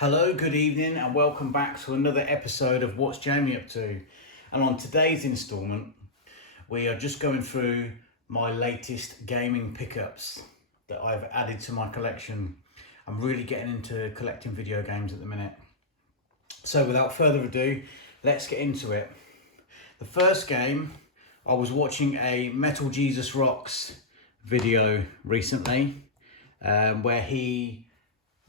Hello, good evening, and welcome back to another episode of What's Jamie Up To. And on today's instalment, we are just going through my latest gaming pickups that I've added to my collection. I'm really getting into collecting video games at the minute. So without further ado, let's get into it. The first game, I was watching a Metal Jesus Rocks video recently, where he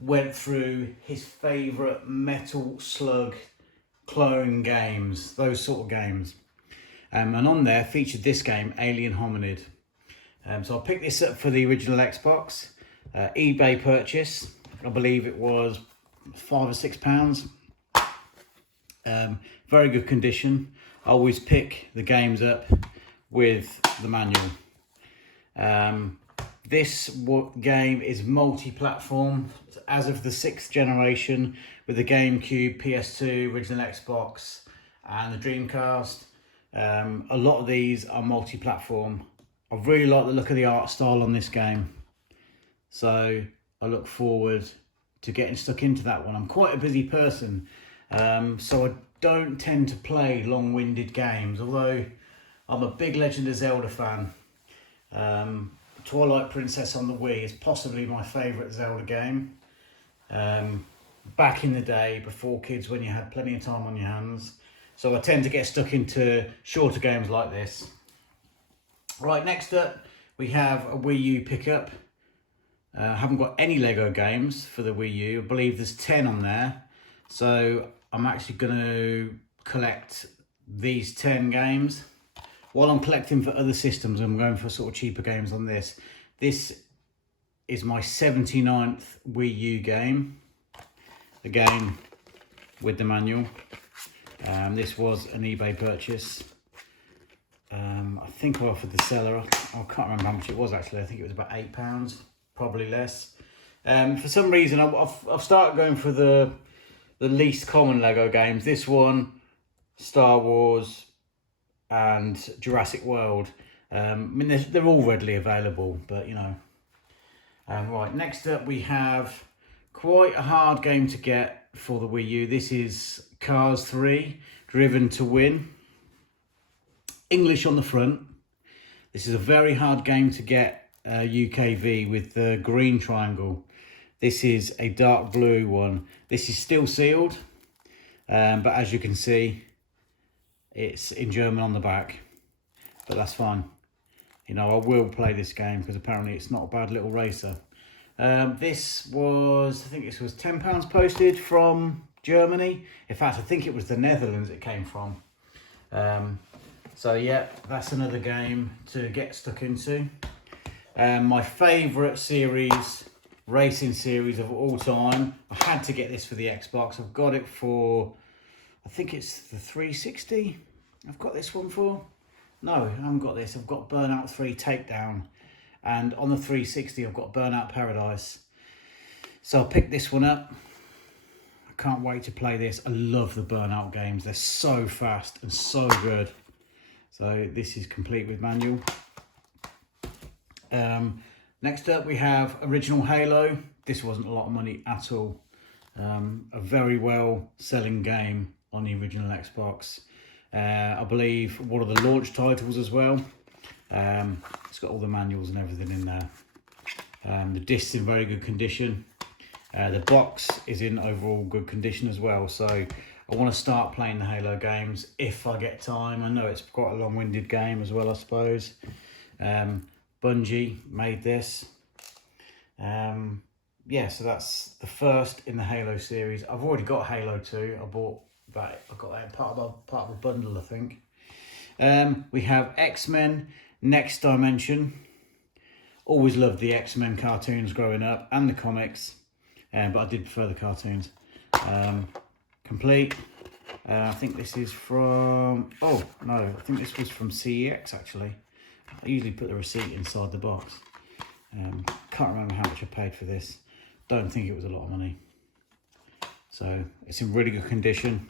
went through his favourite Metal Slug clone games, those sort of games. And on there featured this game, Alien Hominid. So I picked this up for the original Xbox, eBay purchase. I believe it was £5 or £6. Very good condition. I always pick the games up with the manual. This game is multi-platform as of the 6th generation with the GameCube, PS2, original Xbox and the Dreamcast. A lot of these are multi-platform. I really like the look of the art style on this game. So I look forward to getting stuck into that one. I'm quite a busy person, so I don't tend to play long-winded games, although I'm a big Legend of Zelda fan. Twilight Princess on the Wii is possibly my favourite Zelda game. Back in the day, before kids, when you had plenty of time on your hands. So I tend to get stuck into shorter games like this. Right, next up we have a Wii U pickup. I haven't got any Lego games for the Wii U. I believe there's 10 on there. So I'm actually going to collect these 10 games. While I'm collecting for other systems, I'm going for sort of cheaper games on this. This is my 79th Wii U game. Again, with the manual. This was an eBay purchase. I think I offered the seller, I can't remember how much it was actually. I think it was about £8, probably less. For some reason, I've started going for the least common Lego games. This one, Star Wars, and Jurassic World. I mean, they're all readily available, but you know. Right, next up we have quite a hard game to get for the Wii U. This is Cars 3, Driven to Win. English on the front. This is a very hard game to get UKV with the green triangle. This is a dark blue one. This is still sealed, but as you can see, it's in German on the back, but that's fine. You know, I will play this game because apparently it's not a bad little racer. This was, I think this was £10 posted from Germany. In fact, I think it was the Netherlands it came from. So yeah, that's another game to get stuck into. My favourite series, racing series of all time. I had to get this for the Xbox. I've got it for, I think it's the 360. I've got this one for. No, I haven't got this. I've got Burnout 3 Takedown. And on the 360, I've got Burnout Paradise. So I picked this one up. I can't wait to play this. I love the Burnout games. They're so fast and so good. So this is complete with manual. Next up, we have original Halo. This wasn't a lot of money at all. A very well selling game on the original Xbox. I believe one of the launch titles as well. It's got all the manuals and everything in there. The disc's in very good condition. The box is in overall good condition as well. So I want to start playing the Halo games if I get time. I know it's quite a long-winded game as well, I suppose. Bungie made this. Yeah, so that's the first in the Halo series. I've already got Halo 2. I got that part of a bundle, I think. We have X-Men Next Dimension. Always loved the X-Men cartoons growing up and the comics, but I did prefer the cartoons. Complete. I think this is from, oh no, I think this was from CEX actually. I usually put the receipt inside the box. Can't remember how much I paid for this. Don't think it was a lot of money. So it's in really good condition.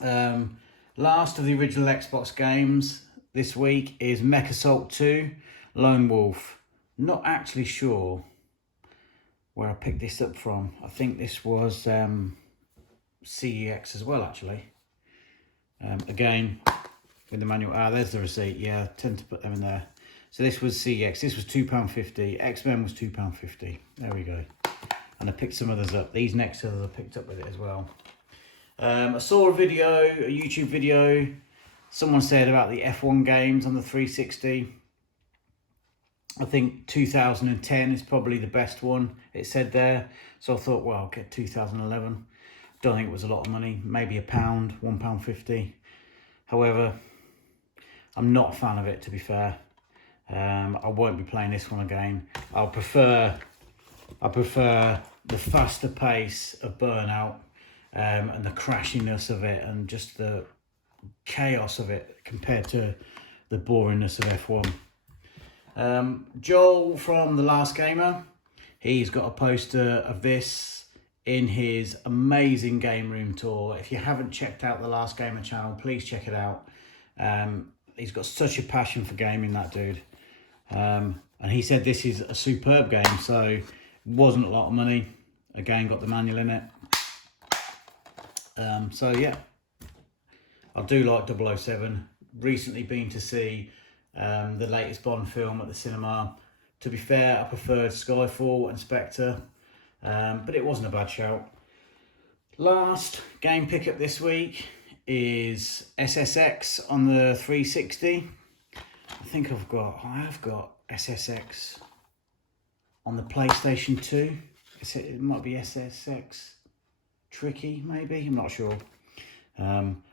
Last of the original Xbox games this week is Mech Assault 2 Lone Wolf. Not actually sure where I picked this up from. I think this was CEX as well, actually. Again, with the manual. There's the receipt. Yeah, I tend to put them in there. So this was CEX. This was £2.50. X-Men was £2.50. There we go. And I picked some others up. These next others I picked up with it as well. I saw a YouTube video. Someone said about the F1 games on the 360. I think 2010 is probably the best one, it said there. So I thought, well, I'll get 2011. Don't think it was a lot of money. Maybe £1, £1.50. However, I'm not a fan of it, to be fair. I won't be playing this one again. I prefer the faster pace of Burnout and the crashiness of it and just the chaos of it compared to the boringness of F1. Joel from The Last Gamer, he's got a poster of this in his amazing game room tour. If you haven't checked out The Last Gamer channel, please check it out. He's got such a passion for gaming, that dude. And he said this is a superb game, so it wasn't a lot of money. Again, got the manual in it. So yeah, I do like 007. Recently been to see the latest Bond film at the cinema. To be fair, I preferred Skyfall and Spectre, but it wasn't a bad shout. Last game pickup this week is SSX on the 360. I think I have got SSX on the PlayStation 2. It might be SSX Tricky, maybe, I'm not sure.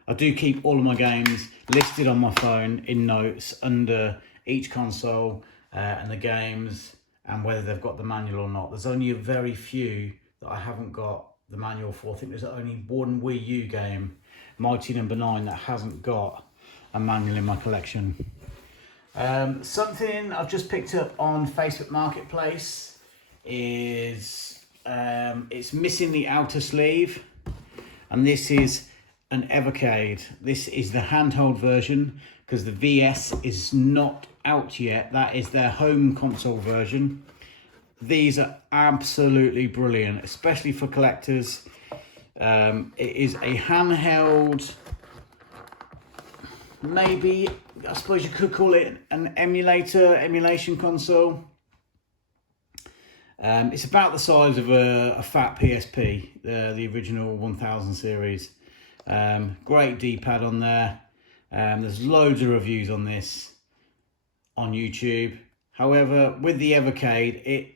I do keep all of my games listed on my phone in notes under each console and the games and whether they've got the manual or not. There's only a very few that I haven't got the manual for. I think there's only one Wii U game, Mighty No. 9, that hasn't got a manual in my collection. Something I've just picked up on Facebook Marketplace is it's missing the outer sleeve, and this is an Evercade. This is the handheld version because the VS is not out yet. That is their home console version. These are absolutely brilliant, especially for collectors. It is a handheld, maybe, I suppose you could call it an emulation console. It's about the size of a fat PSP, the original 1000 series. Great D-pad on there. There's loads of reviews on this on YouTube. However, with the Evercade, it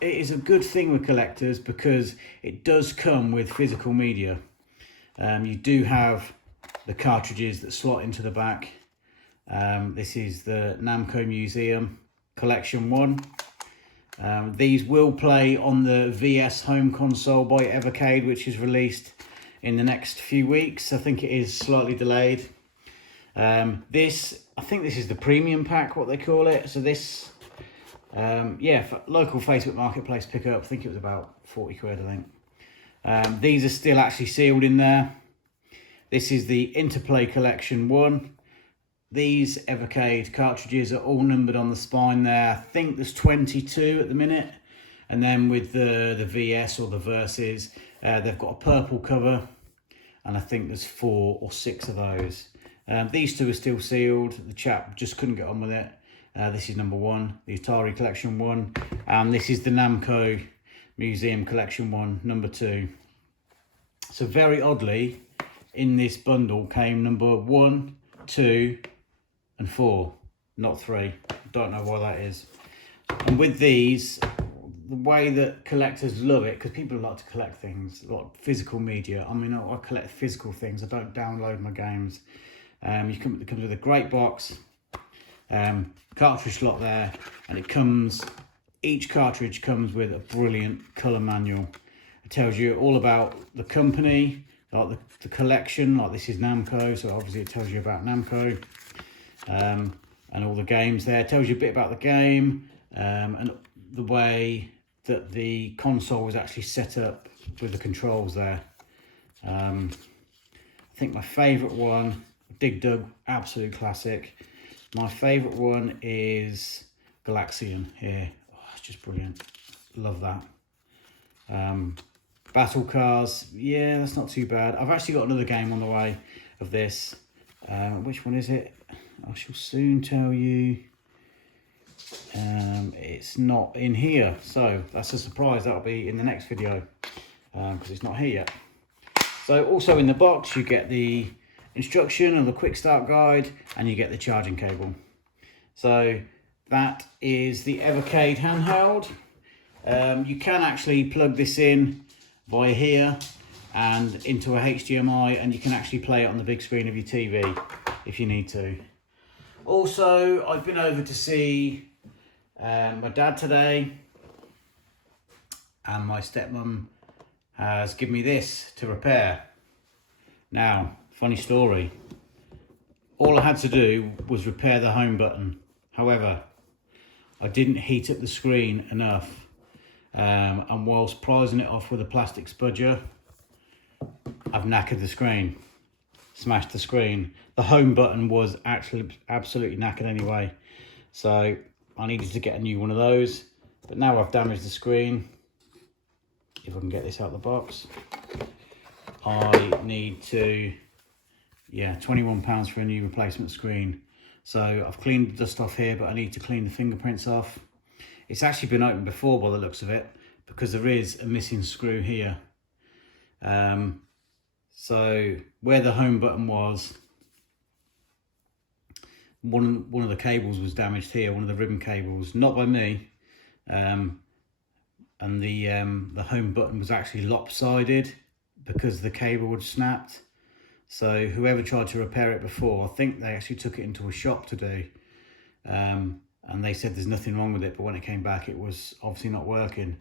is a good thing with collectors because it does come with physical media. You do have the cartridges that slot into the back. This is the Namco Museum Collection 1. These will play on the VS home console by Evercade, which is released in the next few weeks. I think it is slightly delayed. I think this is the premium pack, what they call it. So this, yeah, for local Facebook Marketplace pickup, I think it was about 40 quid, I think. These are still actually sealed in there. This is the Interplay Collection 1. These Evercade cartridges are all numbered on the spine there. I think there's 22 at the minute. And then with the VS or the Versus, they've got a purple cover. And I think there's 4 or 6 of those. These two are still sealed. The chap just couldn't get on with it. This is number 1, the Atari Collection 1. And this is the Namco Museum Collection 1, number 2. So very oddly, in this bundle came number 1, 2, and 4, not 3. Don't know why that is. And with these, the way that collectors love it, because people like to collect things, like physical media. I mean, I collect physical things. I don't download my games. It comes with a great box, cartridge slot there, and each cartridge comes with a brilliant colour manual. It tells you all about the company, like the collection, like this is Namco, so obviously it tells you about Namco. And all the games there. It tells you a bit about the game and the way that the console was actually set up with the controls there. I think my favourite one, Dig Dug, absolute classic. My favourite one is Galaxian here. Oh, it's just brilliant. love that. Battle Cars, yeah, that's not too bad. I've actually got another game on the way of this. Which one is it? I shall soon tell you. It's not in here, so that's a surprise. That'll be in the next video because it's not here yet. So also in the box you get the instruction and the quick start guide, and you get the charging cable. So that is the Evercade handheld. You can actually plug this in via here and into a HDMI, and you can actually play it on the big screen of your TV if you need to. Also, I've been over to see my dad today, and my stepmom has given me this to repair. Now, funny story, all I had to do was repair the home button. However, I didn't heat up the screen enough, and whilst prizing it off with a plastic spudger, I've knackered the screen, smashed the screen. The home button was actually absolutely knackered anyway, so I needed to get a new one of those. But now I've damaged the screen. If I can get this out of the box, I need to, yeah, £21 for a new replacement screen. So I've cleaned the dust off here, but I need to clean the fingerprints off. It's actually been opened before by the looks of it, because there is a missing screw here. So where the home button was, one of the cables was damaged here, one of the ribbon cables, not by me. And the home button was actually lopsided because the cable had snapped. So whoever tried to repair it before, I think they actually took it into a shop to do. And they said there's nothing wrong with it, but when it came back, it was obviously not working.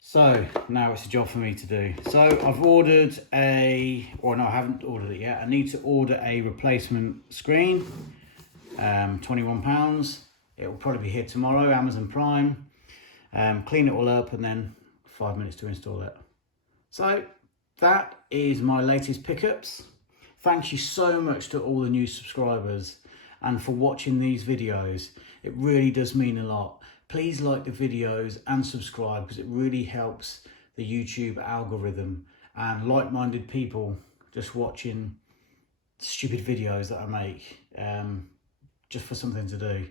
So now it's a job for me to do. So I've ordered well, no, I haven't ordered it yet. I need to order a replacement screen, £21. It will probably be here tomorrow, Amazon Prime. Clean it all up, and then 5 minutes to install it. So that is my latest pickups. Thank you so much to all the new subscribers and for watching these videos. It really does mean a lot. Please like the videos and subscribe, because it really helps the YouTube algorithm and like-minded people just watching stupid videos that I make just for something to do.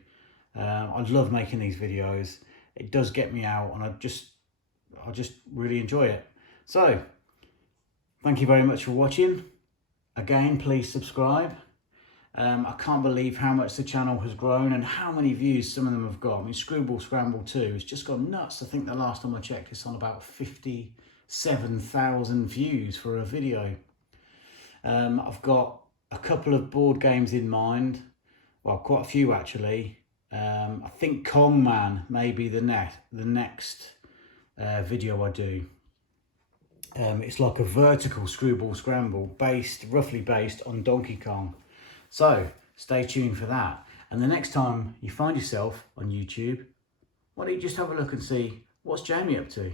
I love making these videos. It does get me out, and I just really enjoy it. So thank you very much for watching. Again, please subscribe. I can't believe how much the channel has grown and how many views some of them have got. I mean, Screwball Scramble 2 has just gone nuts. I think the last time I checked, it's on about 57,000 views for a video. I've got a couple of board games in mind. Well, quite a few actually. I think Kong Man may be the next video I do. It's like a vertical Screwball Scramble roughly based on Donkey Kong. So stay tuned for that. And the next time you find yourself on YouTube, why don't you just have a look and see what's Jamie up to?